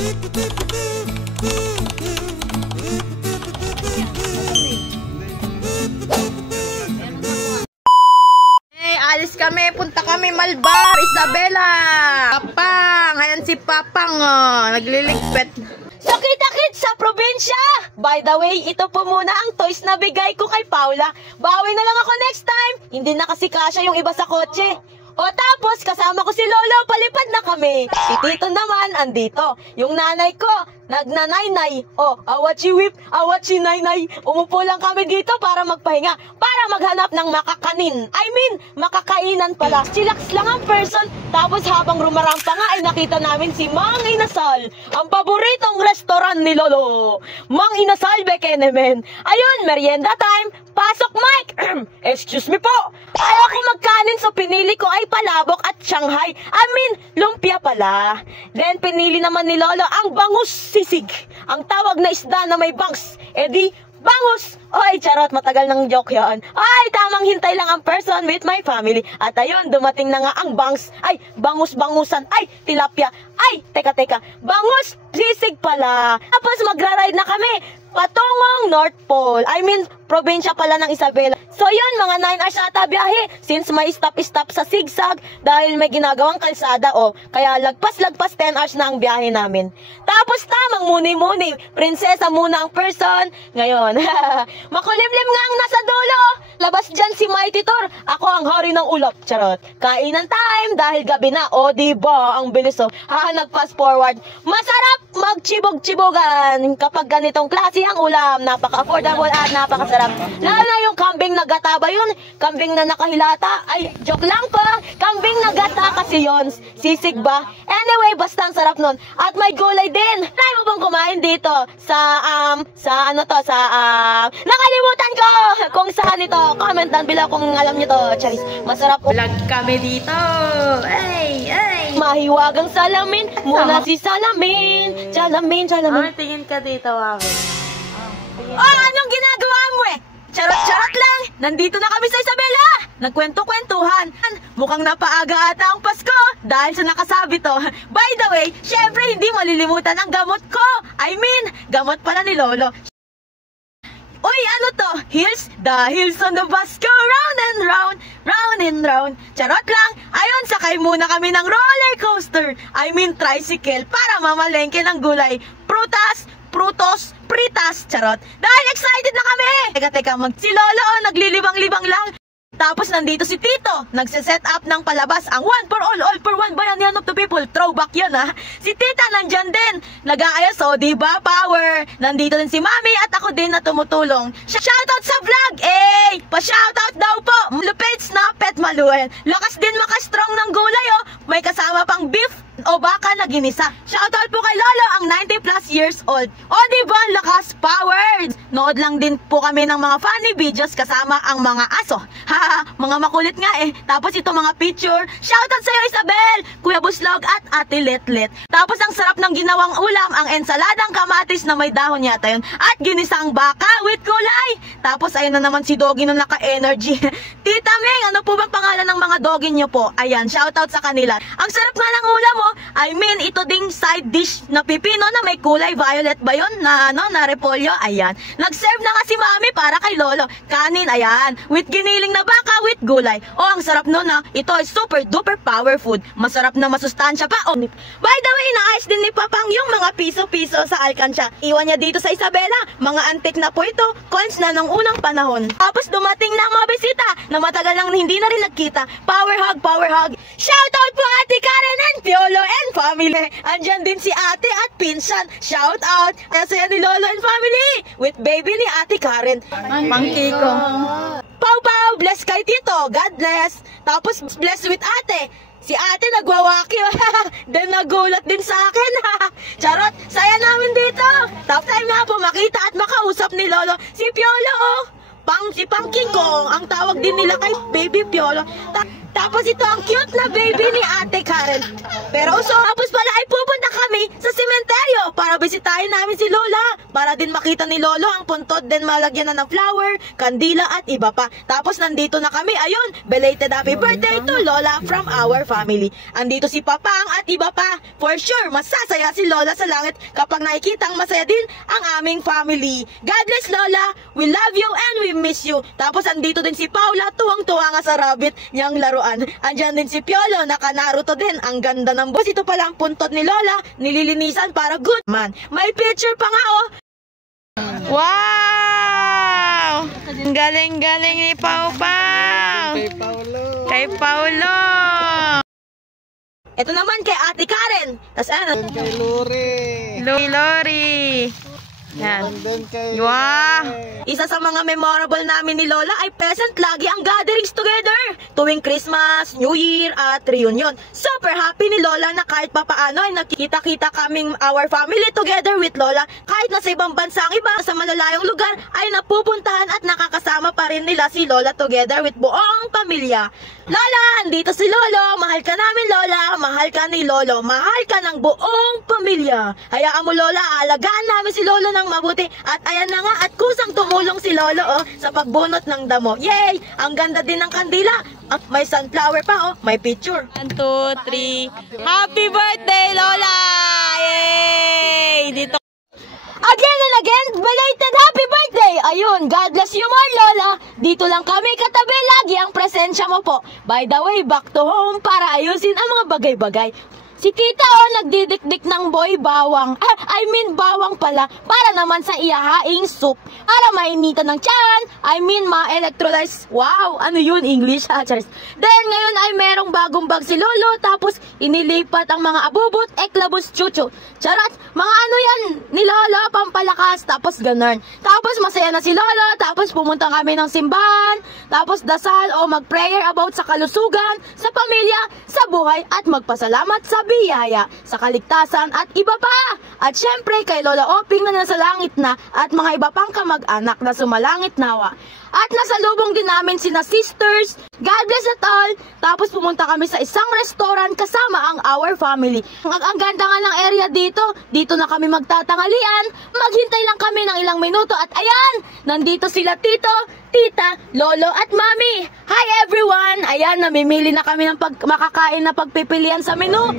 Alis kami, punta kami Malbar, Isabela. Papang, ayan si Papang, nagliligpit. So kita-kits sa probinsya! By the way, ito po muna ang toys na bigay ko kay Paula. Bawi na lang ako next time. Hindi na kasi kasya yung iba sa kotse. O tapos, kasama ko si Lolo, palipad na kami. Si Tito naman, andito. Yung nanay ko, nagnanay-nay. O, awachi whip, awachi nay-nay. Umupo lang kami dito para magpahinga. Para maghanap ng makakanin. I mean, makakainan pala. Chillax lang ang person. Tapos habang rumarampa nga, ay nakita namin si Mang Inasal. Ang paboritong restaurant ni Lolo. Mang Inasal, bekenemen. Ayun, merienda time. Pasok, Mike! Excuse me po. Ayaw ko magkanin, so pinili ko ay palabok at Shanghai. I mean, lumpia pala. Then, pinili naman ni Lolo ang bangus sisig. Ang tawag na isda na may bangs. E di, bangus! Oy, charot, matagal ng joke yan. Ay, tamang hintay lang ang person with my family. At ayun, dumating na nga ang bangs. Ay, bangus-bangusan. Ay, tilapia. Ay, teka. Bangus sisig pala. Tapos magra-ride na kami patungong North Pole. I mean, probinsya pala ng Isabela. So yun, mga 9 hours ata biyahe. Since may stop-stop sa Sigsag dahil may ginagawang kalsada kaya lagpas 10 hours na ang biyahe namin. Tapos tamang muni-muni. Prinsesa muna ang person. Ngayon, makulimlim nga ang nasa dulo. Labas dyan si Mighty Thor. Ako ang hari ng ulap. Charot. Kainan time dahil gabi na. O, diba? Ang bilis nag-fast forward. Masarap magchibog-chibogan kapag ganitong klase ang ulam. Napaka-affordable at napakasarap. Lalo na yung kambing na gata ba yun? Kambing na nakahilata? Ay, joke lang pa. Kambing na gata kasi yun. Sisig ba? Anyway, basta ang sarap nun. At may gulay din. Try mo bang kumain dito? Nakalimutan ko kung saan ito. Comment down below kung alam nyo to. Charis, masarap. Vlog kami dito. Ay. Mahiwagang salamin. Muna si salamin. Salamin. Tingin ka dito, Wawin. Anong ginagawa mo Charot lang. Nandito na kami sa Isabela. Nagkwento-kwentuhan. Mukhang napaaga ata ang Pasko dahil sa nakasabi to. By the way, syempre hindi malilimutan ang gamot ko. I mean, gamot pala ni Lolo. Uy, ano to? Hills? The hills on the bus go round and round, round and round. Charot lang. Ayun, sakay muna kami ng roller coaster. I mean, tricycle para mamalengke ng gulay. Prutos, pritas, charot. Dahil excited na kami. Teka, si Lolo naglilibang-libang lang. Tapos nandito si Tito, nagse-set up ng palabas ang one for all for one, bayanihan of the people. Throwback yun Si Tita nandyan din, nag-aayos diba power. Nandito din si Mami at ako din na tumutulong. Shoutout sa vlog, pa-shoutout daw po. Lupit, snapet, maluin. Lakas din makastrong ng gulay may kasama pang beef o baka na ginisa. Shoutout po kay Lolo, ang 90 plus years old. Diba, lakas, power. Nood lang din po kami ng mga funny videos kasama ang mga aso. Mga makulit nga Tapos ito mga picture. Shoutout sa'yo, Isabel, Kuya Buslog at Ate Letlet. Tapos ang sarap ng ginawang ulam, ang ensaladang kamatis na may dahon yata yun. At ginisang baka with gulay. Tapos ayun na naman si Doggy na naka-energy. Tita Meng, ano po bang pangalan ng mga doggy nyo po? Ayan, shoutout sa kanila. Ang sarap nga ng ulam I mean, ito ding side dish na pipino na may kulay violet ba yun? Na repolyo? Ayan. Nag-serve na nga si Mami para kay Lolo. Kanin, ayan. With giniling na baka with gulay. Ang sarap nun Ito ay super duper power food. Masarap na masustansya pa. By the way, inaayos din ni Papang yung mga piso-piso sa alkansya. Iwan niya dito sa Isabela. Mga antik na po ito. Coins na nung unang panahon. Tapos dumating na mga bisita na matagal nang hindi na rin nagkita. Power hug. Shoutout po Ate Karen and Piolo and family. Andyan din si ate at pinsan. Shout out. Nasaya ni Lolo and family with baby ni Ate Karen. Monkey ko. Pau, bless kay Tito. God bless. Tapos bless with ate. Si ate nagwawaki. Then nagulat din sa akin. Charot, saya namin dito. Top time na po makita at makausap ni Lolo si Piolo si Pangking Kong. Ang tawag din nila kay Baby Piolo. Tapos ito ang cute na baby ni Ate Karen. Pero tapos pala ay pupunta kami sa sementeryo para para bisitahin namin si Lola. Para din makita ni Lolo ang puntod, then malagyan na ng flower, kandila at iba pa. Tapos nandito na kami, ayun, belated happy birthday to Lola from our family. Andito si Papang at iba pa. For sure, masasaya si Lola sa langit kapag nakikitang masaya din ang aming family. God bless Lola, we love you and we miss you. Tapos andito din si Paula, tuwang-tuwa nga sa rabbit niyang laruan. Andyan din si Piolo, naka-Naruto din. Ang ganda ng boss. Ito pala ang puntod ni Lola, nililinisan para good man. May picture pa nga oh. Wow! Ang galing-galing ni Pau Pau. Kay Paulo. Ito naman kay Ate Karen. Tapos ano? Kay Lori. Lori. Yan. Wow! Isa sa mga memorable namin ni Lola ay present lagi ang gatherings together. Tuwing Christmas, New Year at reunion. Super happy ni Lola na kahit papaano ay nakikita-kita kaming our family together with Lola. Kahit nasa ibang bansa ang iba, sa malalayong lugar ay napupuntahan at nakakasama pa rin nila si Lola together with buong pamilya. Lola, andito si Lolo. Mahal ka namin Lola. Mahal ka ni Lolo. Mahal ka ng buong pamilya. Hayaan mo Lola, alagaan namin si Lolo ng mabuti. At ayan na nga, at kusang tumulong si Lolo oh, sa pagbunot ng damo. Yay! Ang ganda din ng kandila. At may sunflower pa oh, may picture. 1, 2, 3. Happy birthday, Lola! Yay! Dito. Again and again, belated happy birthday! Ayun, God bless you more, Lola. Dito lang kami katabi, lagi ang presensya mo po. By the way, back to home para ayusin ang mga bagay-bagay. Si tita nagdidikdik ng boy bawang. Bawang pala. Para naman sa iyahaing soup. Para mainitan ng tiyan. Ma-electrolyze. Wow, ano yun? English? Then ngayon ay merong bagong bag si Lolo. Tapos inilipat ang mga abubot, eklabos, chuchu. Charot, mga ano yan ni Lolo, pampalakas. Tapos ganun. Tapos masaya na si Lolo. Tapos pumunta kami ng simbahan. Tapos dasal o mag-prayer about sa kalusugan, sa pamilya, sa buhay, at magpasalamat sa biyaya, sa kaligtasan at iba pa. At syempre kay Lola Oping na nasa langit na at mga iba pang kamag-anak na sumalangit nawa. At nasalubong din namin sina sisters, God bless at all. Tapos pumunta kami sa isang restaurant kasama ang our family. Ang ganda nga ng area dito. Dito na kami magtatangalian. Maghintay lang kami ng ilang minuto at ayan, nandito sila tito, tita, lolo at mami. Hi everyone! Ayan, namimili na kami ng makakain na pagpipilian sa menu.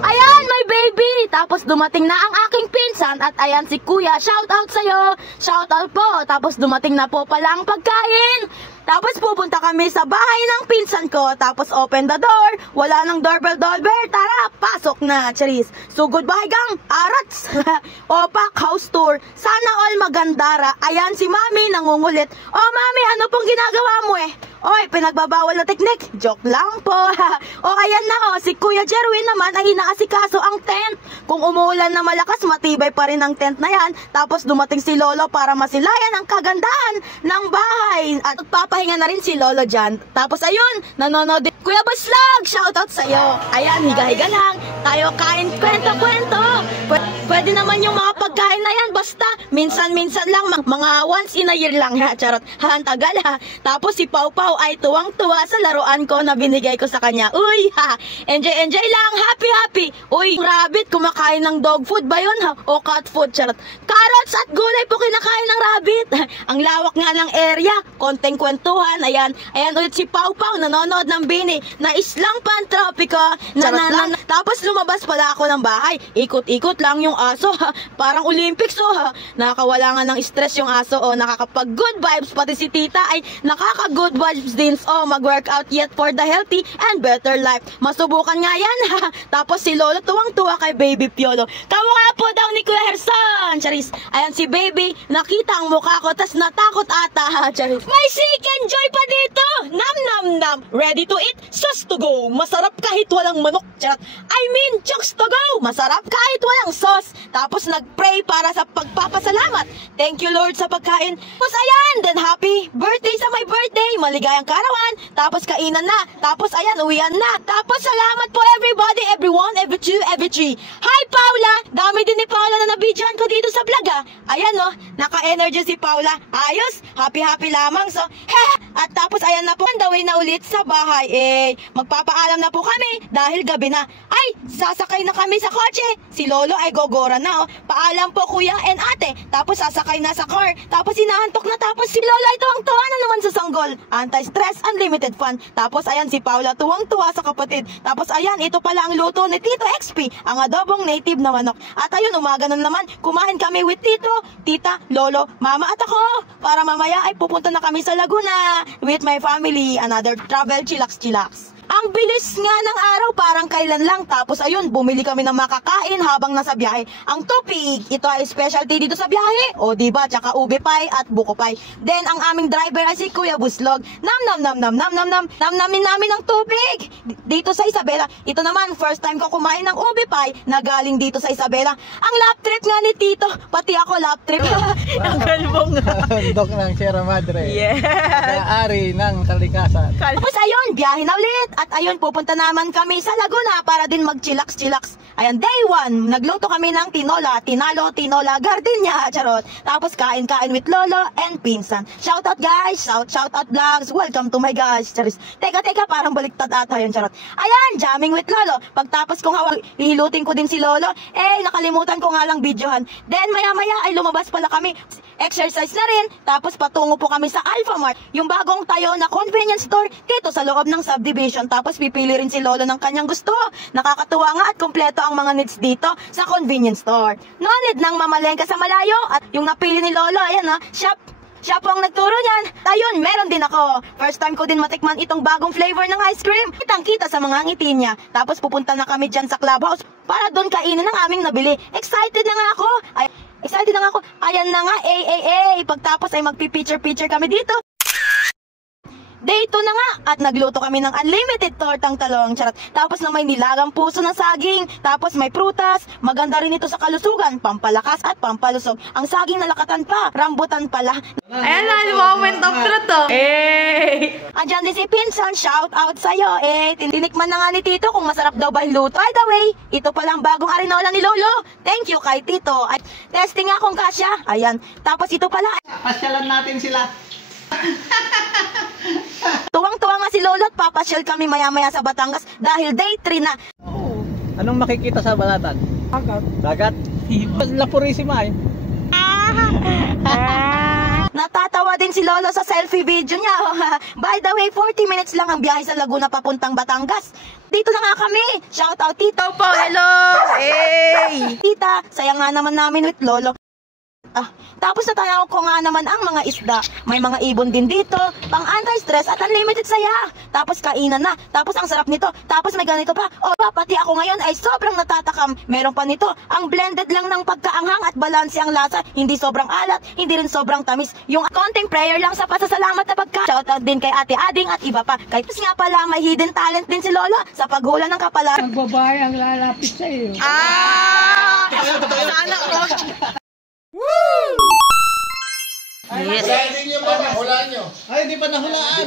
Ayan, my baby! Tapos dumating na ang aking pinsan at ayan si kuya. Shout out sa'yo! Shout out po! Tapos dumating na po pala ang pagkain. Tapos pupunta kami sa bahay ng pinsan ko. Tapos open the door. Wala nang doorbell. Tara, pasok na, charis. So goodbye gang, arats. Opak, house tour. Sana all magandara. Ayan si mami nangungulit. Oh mami, ano pong ginagawa mo eh? Oy, pinagbabawal na teknik. Joke lang po. O ayan na oh, si Kuya Jerwin naman ay inaasikaso ang tent. Kung umuulan na malakas, matibay pa rin ang tent na yan. Tapos dumating si Lolo para masilayan ang kagandahan ng bahay. At papahinga na rin si Lolo dyan. Tapos ayun, nanonood din. Kuya Buslag, shoutout sa'yo. Ayan, higa-higa lang. Tayo kain, kwento-kwento. Pwede naman yung mga pagkain na yan. Basta, minsan-minsan lang. Mga once in a year lang. Ha, charot. Ha, ang tagal ha. Tapos si Pau Pau ay tuwang-tuwa sa laruan ko na binigay ko sa kanya. Uy, ha, enjoy lang, happy. Uy, rabbit, kumakain ng dog food ba yun, ha? O cat food, charot. Carrots at gulay po kinakain ng rabbit. Ang lawak nga ng area, konting kwentuhan, ayan ulit si Pau Pau, nanonood ng Bini, na islang pantropiko, charot lang. Tapos lumabas pala ako ng bahay, ikot-ikot lang yung aso, ha? Parang Olympics, ha? Nakakawala nga ng stress yung aso, nakakapag good vibes, pati si tita ay nakaka-good vibes din, mag-workout yet for the healthy and better life. Masubukan nga yan, ha? Tapos si Lolo tuwang-tuwa kay Baby Piolo. Tawa po daw ni Kuya Herson, charis. Ayan si Baby, nakita ang mukha ko, tas natakot ata, ha, charis. May chicken joy pa dito! Nam. Ready to eat? Sauce to go! Masarap kahit walang manok, charat. Chokes to go! Masarap kahit walang sauce. Tapos nag-pray para sa pagpapasalamat. Thank you Lord sa pagkain. Tapos ayan, then happy birthday sa my birthday. Maligayang karawan. Tapos kainan na. Tapos ayan, uwian na. Tapos salamat po everybody, everyone, every two, every three. Hi Paula! Dami din ni Paula na nabidyohan ko dito sa vlog, ha. Ayan naka-energy si Paula. Ayos, happy lamang. So, at tapos ayan na po, on the way na ulit sa bahay. Magpapaalam na po kami dahil gabi na. Ay, sasakay na kami sa sa kotse. Si Lolo ay gogora na, oh. Paalam po kuya and ate. Tapos sasakay na sa car. Tapos inaantok na. Tapos si Lola ay tuwang-tuwa na naman sa sanggol. Anti-stress, unlimited fun. Tapos ayan si Paula tuwang-tuwa sa kapatid. Tapos ayan, ito pala ang luto ni Tito XP, ang adobong native na manok. At ayun, umaga na naman, kumain kami with Tito, Tita, Lolo, Mama at ako. Para mamaya ay pupunta na kami sa Laguna with my family. Another travel chillax. Ang bilis nga ng araw, parang kailan lang. Tapos ayun, bumili kami ng makakain habang nasa biyahe. Ang tupig, ito ay specialty dito sa biyahe. O diba, tsaka ube pie at buko pie. Then ang aming driver ay si Kuya Buslog. Namin ang tubig dito sa Isabela. Ito naman, first time ko kumain ng ube pie na galing dito sa Isabela. Ang lap trip nga ni Tito, pati ako lap trip. Ang galbong nga. Dok ng Sierra Madre. Yeah. Ari ng kalikasan. Tapos ayun, biyahe na ulit. At ayun, pupunta naman kami sa Laguna para din mag-chillax. Ayan, day 1, nagluto kami ng tinola, gardenia, charot. Tapos kain with Lolo and Pinsan. Shoutout guys, shoutout vlogs, welcome to my guys, charis. Teka, parang baliktad ata yun, charot. Ayan, jamming with Lolo. Pagtapos kong hihilutin ko din si Lolo, nakalimutan ko nga lang videohan. Then maya ay lumabas pala kami. Exercise na rin, tapos patungo po kami sa Alphamart, yung bagong tayo na convenience store dito sa loob ng subdivision. Tapos pipili rin si Lolo ng kanyang gusto. Nakakatuwa nga at kompleto ang mga needs dito sa convenience store. No need nang mamalengka sa malayo. At yung napili ni Lolo, ayan siya po ang nagturo niyan. Ayun, meron din ako. First time ko din matikman itong bagong flavor ng ice cream. Kitang-kita sa mga ngiti niya. Tapos pupunta na kami dyan sa clubhouse para doon kainin ang aming nabili. Excited na nga ako. Ayan na nga, pagtapos ay magpi-picture kami dito. Day 2 na nga at nagluto kami ng unlimited tortang talong, charot. Tapos na may nilagang puso ng saging, tapos may prutas. Maganda rin ito sa kalusugan, pampalakas at pampalusog. Ang saging nalakatan pa, rambutan pala. Ayan na, moment of truth to. Andyan din si Pinsan, shout out sa'yo. Tinikman na nga ni Tito kung masarap daw ba yung luto. By the way, ito palang bagong arinola ni Lolo. Thank you kay Tito. At testing nga kung kasya. Ayan, tapos ito pala. Pasyalan natin sila. Tuwang-tuwa nga si Lolo at papasyal kami maya-maya sa Batangas dahil day 3 na. Anong makikita sa Balatan? Dagat? La Purisima eh. Natatawa din si Lolo sa selfie video niya. By the way, 40 minutes lang ang biyahe sa Laguna papuntang Batangas. Dito na nga kami. Shout out Tito po. Hello! Tita, sayang nga naman namin with Lolo. Tapos natanaw ko nga naman ang mga isda. May mga ibon din dito, pang anti-stress at unlimited saya. Tapos kainan na, tapos ang sarap nito. Tapos may ganito pa. Pati ako ngayon ay sobrang natatakam. Meron pa nito, ang blended lang ng pagkaanghang at balanse ang lasa. Hindi sobrang alat, hindi rin sobrang tamis. Yung konting prayer lang sa pasasalamat na pagka. Shoutout din kay Ate Ading at iba pa. Kahit nga pala may hidden talent din si Lolo sa paghula ng kapalaran. Ang babae ang lalapit sa iyo. Sana ko. Yes. Hulaan nyo. Ay, hindi pa nahulaan.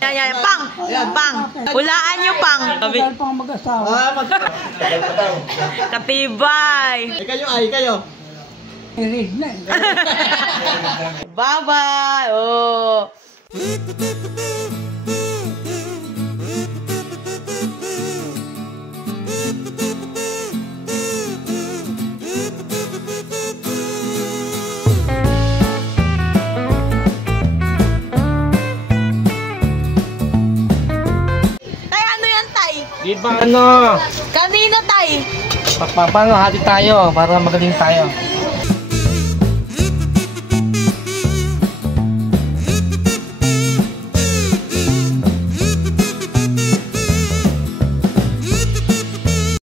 Yan, pang. Hulaan nyo, pang. Tagal pang mag-asawa. Katibay. Kayo. Irig na. Bye-bye. Oh. Di ba ano? Kanina tay? Paano hati tayo para magaling tayo?